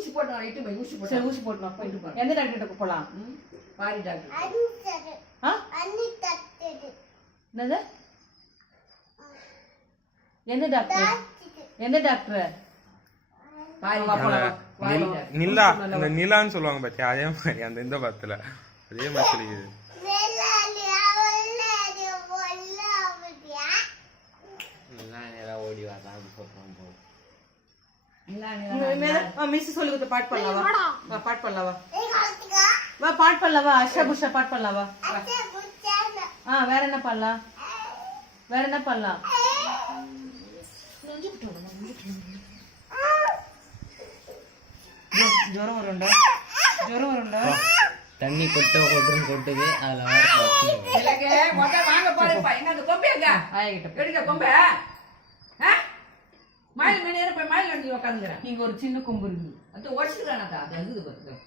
ஊசி போட்டு இட்டு போய் ஊசி போட்டு சரி ஊசி போட்டு போயிட்டு எந்த டாக்டர் கிட்ட போலாம் பாரி டாக்டர் என்னது எந்த டாக்டர் எந்த டாக்டர் நிலா இந்த நிலான்னு சொல்லுவாங்க பாத்தியா அதே மாதிரி அந்த இந்த படத்துல அதே மாதிரி சொல்லிக்குது ஓடி வரலாம் சொல்றான் மிஸ் சொல்லி கொடுத்த பாட்டு பண்ணலாம் வா பாட்டு பண்ணலாம் வா பாட்டு பண்ணலாம் வா அஷா புஷா பாட்டு பண்ணலாம் வா வேற என்ன பண்ணலாம் வேற என்ன பண்ணலாம் ஜுரம் வரும்டா தண்ணி கொட்டுது அதுல வாங்க போறப்பா எங்க அந்த கொம்பைங்க எடுக்க கொம்பை மயில் மணி போய் மயில் வண்டி உட்காந்துக்கிறேன் இங்க ஒரு சின்ன கொம்பு இருக்கு அது உடச்சுக்கிறானதா அது இருக்குது